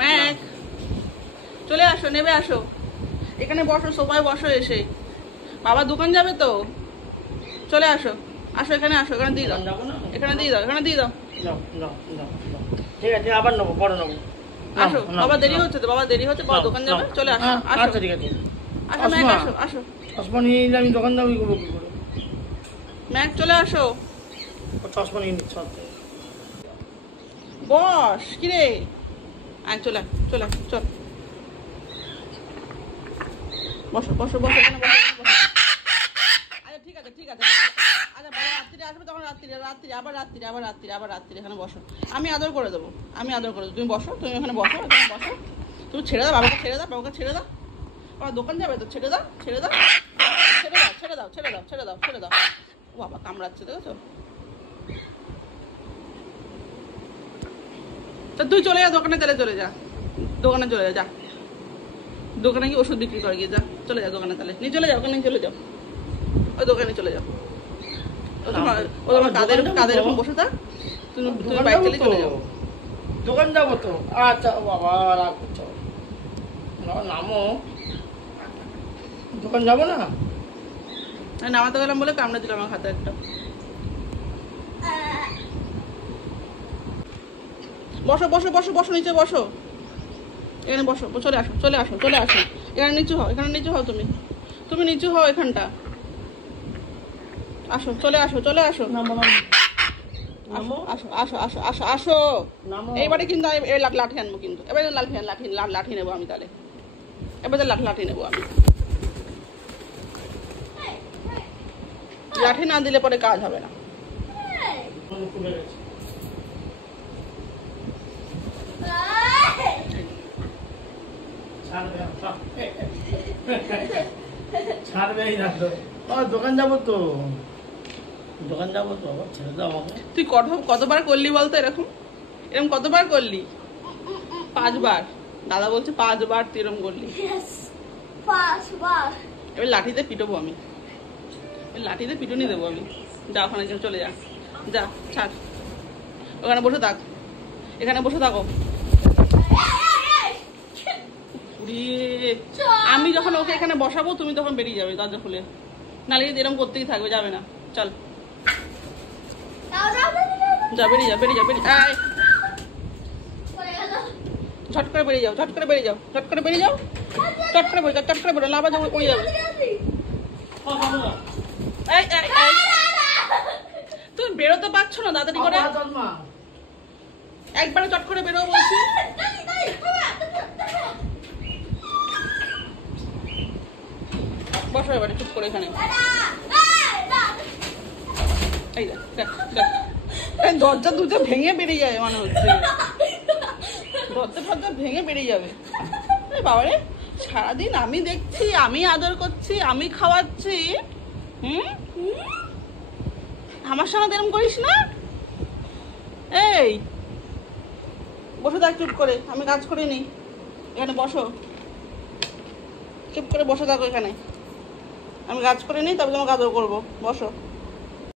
Mac চলে আসো, নেবে আসো, এখানে বসো, সোফায় বসো এসে। বাবা দোকান যাবে তো, চলে আসো, আসো এখানে আসো, এখানে দিয়ে দাও, এখানে দিয়ে দাও, এখানে দিয়ে দাও। ঠিক আছে, আবার নেবো, বড় নেবো। আসো, বাবা দেরি হচ্ছে তো, বাবা দেরি হচ্ছে, বাবা দোকান যাবে, চলে আসো। আচ্ছা ঠিক আছে, আসো ম্যাক, আসো আসো। চশমা নিয়ে নিলে আমি দোকান যাবো কি করবো, কি করে? ম্যাক চলে আসো, চশমা নিয়ে নিচ্ছ। বস কিরে, আয় চলে চলে চল, বসো বসো বসো, এখানে বসো, আচ্ছা ঠিক আছে ঠিক আছে, আচ্ছা বাবা রাত্রিরে আসবে তখন রাত্রিরে, আবার রাত্রিরে এখানে বসো, আমি আদর করে দেবো, তুমি বসো, তুমি এখানে বসো, এখানে বসো, তুমি ছেড়ে দাও বাবাকে, ছেড়ে দাও বাবাকে, ছেড়ে দাও, বাবা দোকান যাবে তো, ছেড়ে দাও ছেড়ে দাও ছেড়ে দাও ছেড়ে দাও ছেড়ে দাও ছেড়ে দাও ছেড়ে দাও। ও বাবা কামড়াচ্ছে, দেখেছো? তা তুই চলে যা দোকানে, তাহলে চলে যা, দোকানে চলে যা, দোকানে গিয়ে ওষুধ বিক্রি করে গিয়ে যা, চলে যা দোকানে, তাহলে নিয়ে চলে যাও, ওখানে চলে যাও, ওই দোকানে চলে যাও, ও তোমার কাদের এরকম বসে থাক, তুমি বাইক চালিয়ে চলে যাও। দোকান যাবো তো। আচ্ছা বাবা রাগ করছো, নামো, দোকান যাবো না। নামাতে গেলাম বলে কামড়ে দিলাম আমার হাতে একটা। বসো বসো বসো বসো, নিচে বসো, এখানে বসো, চলে আসো চলে আসো চলে আসো, এখানে নিচু হও, এখানে নিচু হও, তুমি নিচু হও এখানটা, আসো চলে আসো চলে আসো, আসো আসো আসো আসো আসো। এইবারে কিন্তু লাঠি আনবো, কিন্তু এবারে লাঠি নেবো আমি, তাহলে এবারে লাঠি নেবো আমি, লাঠি না দিলে পরে কাজ হবে না। দোকান যাবো তো, দোকান যাবো তো, ছেড়ে দাও আমাকে। তুই কতবার করলি বলতো, এরকম কতবার করলি? 5 বার, দাদা বলছে 5 বার তুই এরকম করলি। এবার লাঠিতে পিটবো আমি, লাঠিতে পিটুনি দেবো আমি। যা ওখানে চলে যা, যা ছাড়, ওখানে বসে থাক, এখানে বসে থাকো। আমি যখন ওকে এখানে বসাবো তুমি তখন বেরিয়ে যাবে দরজা খুলে, নালে এরকম করতেই থাকবে, যাবে না, চল যা, বেরিয়ে যা বেরিয়ে যা বেরিয়ে, ঝট করে বেরিয়ে যাও, ঝট করে বেরিয়ে যাও, ঝট করে বেরিয়ে যাও, চট করে বেরিয়ে যাও, চট করে বেরো, লাভা যাবো, পড়ে যাবে। তুমি বেরোতে পারছো না তাড়াতাড়ি করে, একবারে চট করে বেরো বলছি। বসো এবারে চুপ করে এখানে, এই দরজা দুটো ভেঙে বেরিয়ে যাবে মনে হচ্ছে, দরজা ভেঙে বেরিয়ে যাবে। বাবা রে, সারাদিন আমি দেখছি, আমি আদর করছি, আমি খাওয়াচ্ছি, আমার সামনে এরকম করিস না। এই বসে থাক চুপ করে, আমি কাজ করে নি, এখানে বসো, চুপ করে বসে থাকো এখানে, আমি কাজ করে নিই, তবে তোমাকে আদর করবো, বসো।